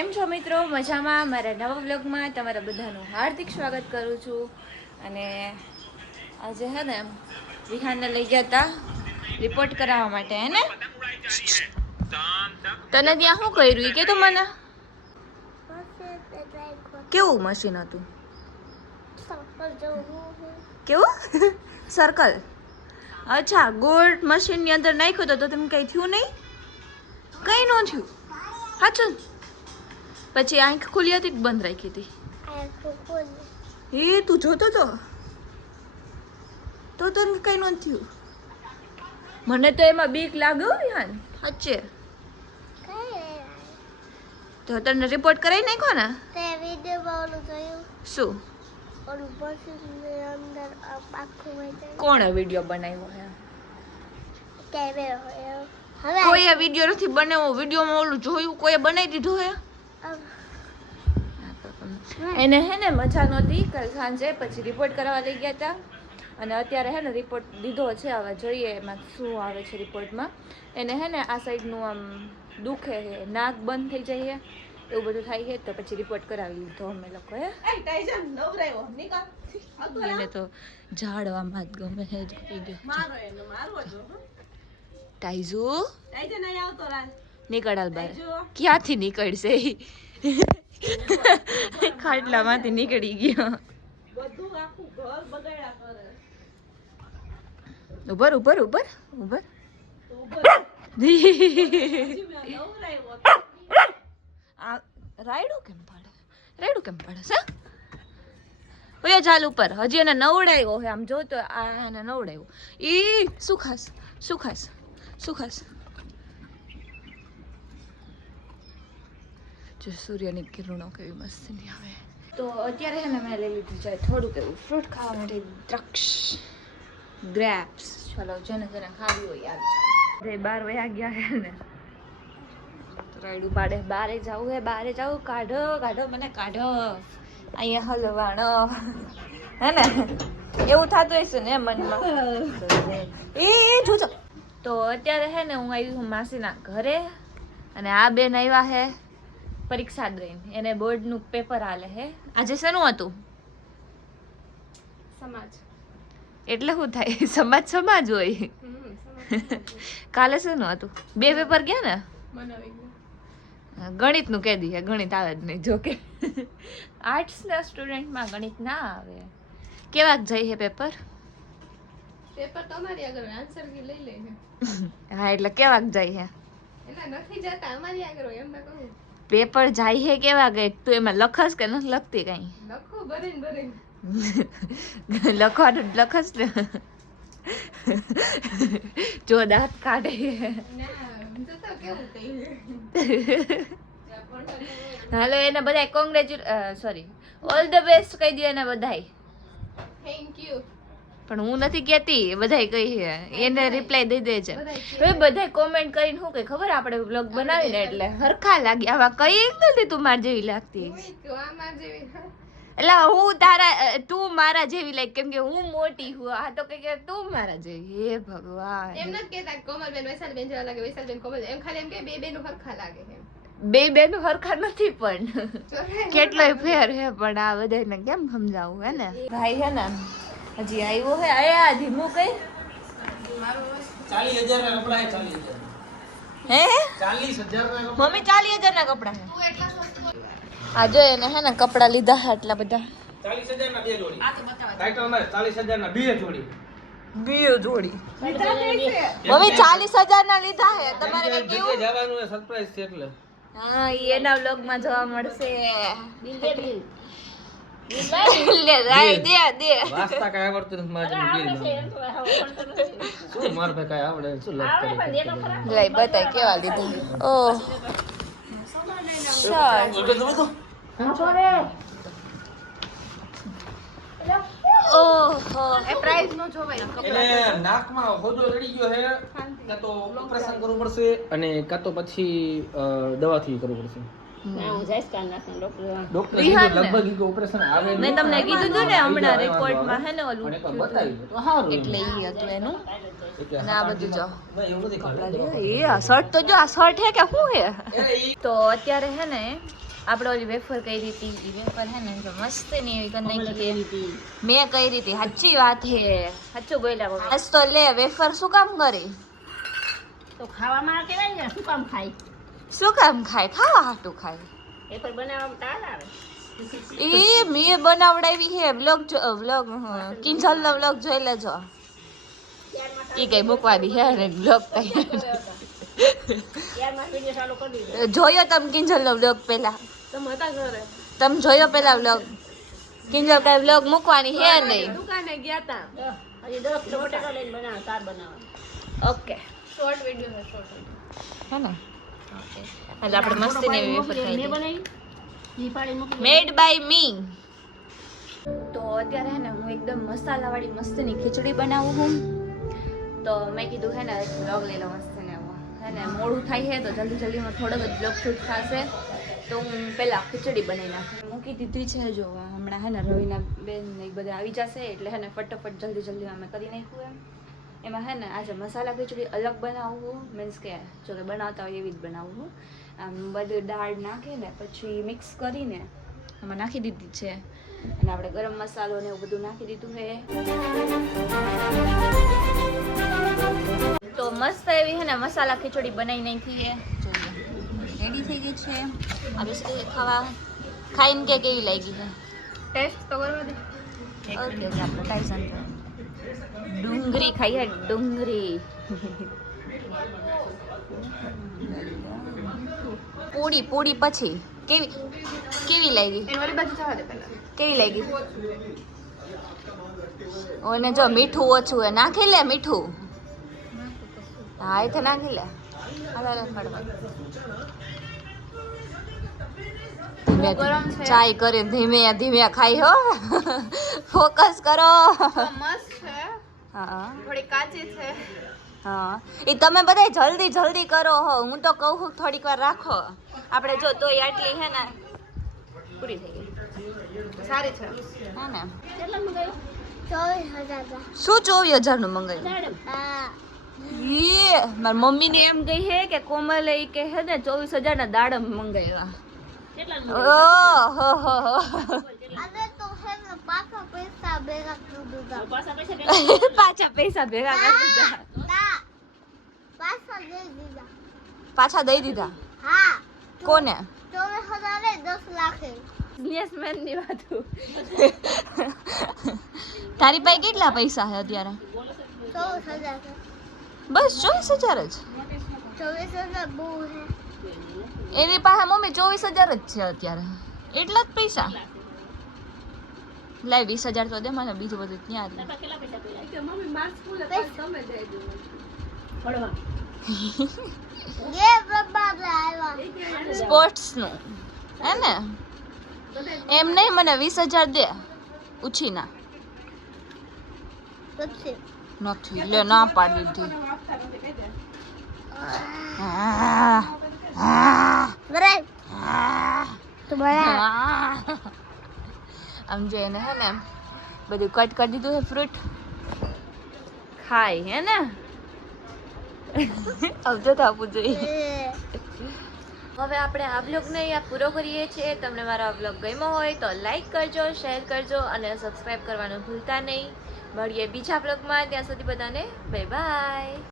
કેમ છો મિત્રો? મજામાં? મારા નવા વ્લોગમાં તમારા બધાનું હાર્દિક સ્વાગત કરું છું. અને આજે હે ને વિહાનને લઈ ગયા હતા રિપોર્ટ કરાવવા માટે, હે ને? તને ત્યાં શું કર્યું કે તો મને કેવું મશીન હતું? કેવું? સર્કલ? અચ્છા, ગોળ મશીનની અંદર નાખ્યું તો તમે કઈ થયું નહીં? કઈ ન થયું? સાચું? પછી આંખ ખુલી હતી કે બંધ રાખી હતી? એ તું જોતો તો તને કઈ ન થયું? મને તો એમાં બીક લાગ્યો વિહાન, સાચે. તો તને રિપોર્ટ કરાવી નાખ્યો ને? તે વિડિયોમાં ઓલું જોયું? શું? ઓલું મશીનની અંદર આખું હોય છે. કોણે વિડિયો બનાવ્યો હે? કેમેરો હોય. હવે કોઈએ વિડિયો નથી બનાવ્યો. વિડિયોમાં ઓલું જોયું કોઈએ બનાવી દીધું હે? એને હે ને મજા નહોતી કાલ સાંજે, પછી રિપોર્ટ કરાવવા લઈ ગયા હતા. અને અત્યારે હે ને રિપોર્ટ દીધો છે, હવે જોઈએ એમાં શું આવે છે રિપોર્ટમાં. એને હે ને આ સાઈડનું આમ દુખે છે, નાક બંધ થઈ જાય છે, એવું બધું થાય છે. તો પછી રિપોર્ટ કરાવી લીધો અમે લોકોએ. એને તો ઝાડવામાં જ ગમે છે. ટાઈઝુ નીકળાલ બાર. ક્યાંથી નીકળશે? ખાટલામાંથી નીકળી ગયો. ઉપર ઉપર ઉપર ઉપર રાયડું કેમ પડે છે? ઓયા ચાલ ઉપર. હજી એને નવડાવ્યો છે, આમ જો તો આ એને નવડાવ્યો. ઈ શું ખાસ? જો સૂર્યની કિરણો કેવી મસ્ત આવે. તો અત્યારે છે ને મેં લઈ લીધું છે થોડુંક એવું ફ્રૂટ ખાવા માટે. દ્રાક્ષ, ગ્રેપ્સ. ચલો જેને ખાવી હોય યાર. 12 વાગ્યા ગયા છે ને, રાયડું પાડે. બારે જવું હે, બારે જવું. કાઢો મને કાઢો અહીંયા હલવાણો, હે ને? એવું થતું હશે ને મનમાં. એ જોજો. તો અત્યારે હે ને હું આવી છું માસીના ઘરે, અને આ બેન આવ્યા હે પરીક્ષા દઈને. એને બોર્ડનું પેપર આલે હે. આજે શેનું હતું? સમાજ. એટલે શું થાય? સમાજ હોય. કાલે શેનું હતું? 2 પેપર ગયા ને? ગણિતનું કહી દઈએ. ગણિત આવે જ નહીં જોકે. આર્ટ્સના સ્ટુડન્ટમાં ગણિત ના આવે. કેવાક જાય છે પેપર? પેપર તમારી આગળ આન્સર કી લઈ લે છે. હા, એટલે કેવાક જાય છે? એટલે નથી જતા અમારી આગળ હોય એમ ના કહું. પેપર જાય છે કેવા ગઈ? તું એમાં લખસ કે નથી લખતી કઈ? લખો ભરીને લખવાનું લખસ ને. જો દાંત કાઢે. હાલો એને બધાય સોરી ઓલ ધ બેસ્ટ કહી દો એને બધાય. Thank you. પણ હું નથી કહેતી, બધાય કહી છે. એને રિપ્લાય દઈ દેજે. હવે બધાય કોમેન્ટ કરીને શું કે ખબર? આપણે વ્લોગ બનાવીને એટલે હરખા લાગી. આવા કઈ નથી તું માર જેવી લાગતી. એટલે તું મારા જેવી લાગ, કેમ કે હું મોટી હું. આ તો કે તું મારા જેવી. હે ભગવાન. એમ નથી કહેતા કોમલબેન વૈશાલબેન જેવા લાગે, વૈશાલબન કોમલ. એમ ખાલી એમ કે બે બેનો હરખા લાગે છે. બે બેનો હરખા નથી, પણ કેટલોય ફેર હે. પણ આ બધાને કેમ સમજાવું, હે ને? ભાઈ હે ને હજી આવ્યો હે. આયા ધીમું કઈ 40,000 ના કપડા હે. 40,000 હે? 40,000 ના મમ્મી 40,000 ના કપડા હે. આ જો એને હે ને કપડા લીધા હે એટલા બધા. 40,000 ના 2 જોડી. આ તો બતાવો. ટાઈટલ માં 40,000 ના 2 જોડી. મમ્મી 40,000 ના લીધા હે. તમારે કઈ કેવું? જવાનું હે, સરપ્રાઈઝ છે એટલે. હા, એના વ્લોગ માં જોવા મળશે. લે રાઈ દે. વાસ્તા કાય આવડતું નથી મારે બિલ. શું માર ભાઈ કાય આવડે? શું લખ કરે? લઈ બતાય કેવા લીધા. ઓહ શર્ટ. ઓહો, એ પ્રાઇસ નો જોવાય એટલે નાકમાં હોજો રડી ગયો હે, કાં તો ઓપરેશન કરવું પડશે અને કાં તો પછી દવાથી કરવું પડશે. ડોક્ટર લગભગ ઓપરેશન આવે. મેં તમને કીધું હતું ને હમણાં રિપોર્ટમાં હે ને ઓલું બતાવ્યું તો સારું. એટલે ઈ હતું એનું. અને આ બધું જો ભાઈ એવું નથી એ આ શર્ટ તો જો, આ શર્ટ હે કે શું હે? તો અત્યારે હે ને આપણે ઓલી વેફર કરી હતી ઈ વેફર હે ને તો મસ્ત ની એવી કરી નાખી મેં કરી હતી સાચી વાત હે સાચું બોલ્યા બાબા આજ તો લે વેફર શું કામ કરી તો ખાવામાં કેવાય ને શું કામ ખાય શું કામ ખાય ખાવા હાટું ખાય વેફર બનાવવામાં તાળ આવે એ મેં બનાવડાવી હે વ્લોગ કિંજલ નો વ્લોગ જોઈ લેજો ઈ કઈ મૂકવાની હે ને વ્લોગ કઈ ત્યારમાં વિડિયો ચાલુ કરી દીધો જોયો તમે કિંજલ નો વ્લોગ પેલા તમે હતા ઘરે તમે જોયો પેલા વ્લોગ કિંજલ કઈ વ્લોગ મૂકવાની હે નહીં દુકાને ગયા તા હજી 10 કિલો બટેટા લઈને બનાવ તાર બનાવવા ઓકે શોર્ટ વિડિયો છે શોર્ટ હે ને ઓકે એટલે આપણે મસ્તી ને વેફર ખાઈ મેં બનાવી ઈ પાડી મૂકી મેડ બાય મી તો અત્યારે હે ને હું એકદમ મસાલાવાળી મસ્તીની ખીચડી બનાવું હું તો મેં કીધું હે ને વ્લોગ લઈ લો મસ્ત ને હે ને મોડું થાય છે તો જલ્દી જલ્દીમાં થોડોક જ બ્લોગ શૂટ થશે તો હું પહેલાં ખીચડી બનાવી નાખું મૂકી દીધી છે જો હમણાં હે ને રવિના બેન ને ઈ બધા આવી જશે એટલે હે ને ફટાફટ જલ્દીમાં મેં કરી નાખ્યું એમાં હે ને આજે મસાલા ખીચડી અલગ બનાવવું મીન્સ કે જો કે બનાવતા હોય એવી જ બનાવવું આમ બધું દાળ નાખીને પછી મિક્સ કરીને એમાં નાખી દીધી છે અને આપણે ગરમ મસાલો ને એવું બધું નાખી દીધું છે તો મસ્ત એવી છે ને મસાલા ખીચડી બનાવી નાખી છે જોઈએ રેડી થઈ ગઈ છે આ બિસ્કિટ ખાવા ખાઈને કે કેવી લાગી છે ટેસ્ટ તો કરવા દે ઓકે ઓકે આપણે ટાઈસન ડુંગળી ખાઈએ ડુંગળી પૂડી પૂડી પછી કેવી લાગી એની વાળી બાજુ જવા દે પહેલા કેવી લાગી ઓને જો મીઠું ઓછું હે નાખી લે મીઠું હા એ તો નાખી લે હાલો ફટાફટ ચાય કરે ધીમે ધીમે ખાઈ હો ફોકસ કરો મસ્ત છે હા થોડી કાચી છે હા એ તમે બધા જલ્દી જલ્દી કરો હો હું તો કહું થોડીક વાર રાખો આપણે જો તોય આટલી હે ને પૂરી થઈ ગઈ સારી છે હા ને કેટલા મંગાવ્યું 24,000 શું 24,000 નું મંગાવ્યું યે મારી મમ્મી ને એમ કહી હે કે કોમલે ઈ કે હે ને 24,000 ના દાડમ મંગાવ્યા કેટલા ઓહો અને તો હે ને પાછા પૈસા ભેગા કરી દીધા પાછા પૈસા પાછા પૈસા ભેગા કરી દીધા ના પાછા દઈ દીધા પાછા દઈ દીધા હા કોને 24,000 ને 10 લાખ બિઝનેસમેન ની વાત તારી પાસે કેટલા પૈસા છે અત્યારે 24,000 છે બસ 24,000 જ 24,000 બહુ હે એની પાસે મમ્મી 24,000 જ છે અત્યારે એટલા જ પૈસા લાય 20,000 તો દે મને બીજું બધું ત્યાં જ કેટલા પૈસા પૈસા કે મમ્મી માર્ક્સ ફૂલ હતા તમે દઈ દો પડવા ये बब्बा आया સ્પોર્ટ્સ નું હે ને એમ નહીં મને 20,000 દે ઉછીના कुछ નથી લે ના પાડી દીધી बरे तुम्हारा આમ જો એને હે ને બધું કટ કરી દીધું છે ફ્રૂટ ખાય હે ને આવજો તો આપવું જોઈએ હવે આપણે આ બ્લોગને અહીંયા પૂરો કરીએ છીએ તમને મારો આ બ્લોગ ગમ્યો હોય તો લાઈક કરજો શેર કરજો અને સબસ્ક્રાઈબ કરવાનું ભૂલતા નહીં મળીએ બીજા બ્લોગમાં ત્યાં સુધી બધાને બાય બાય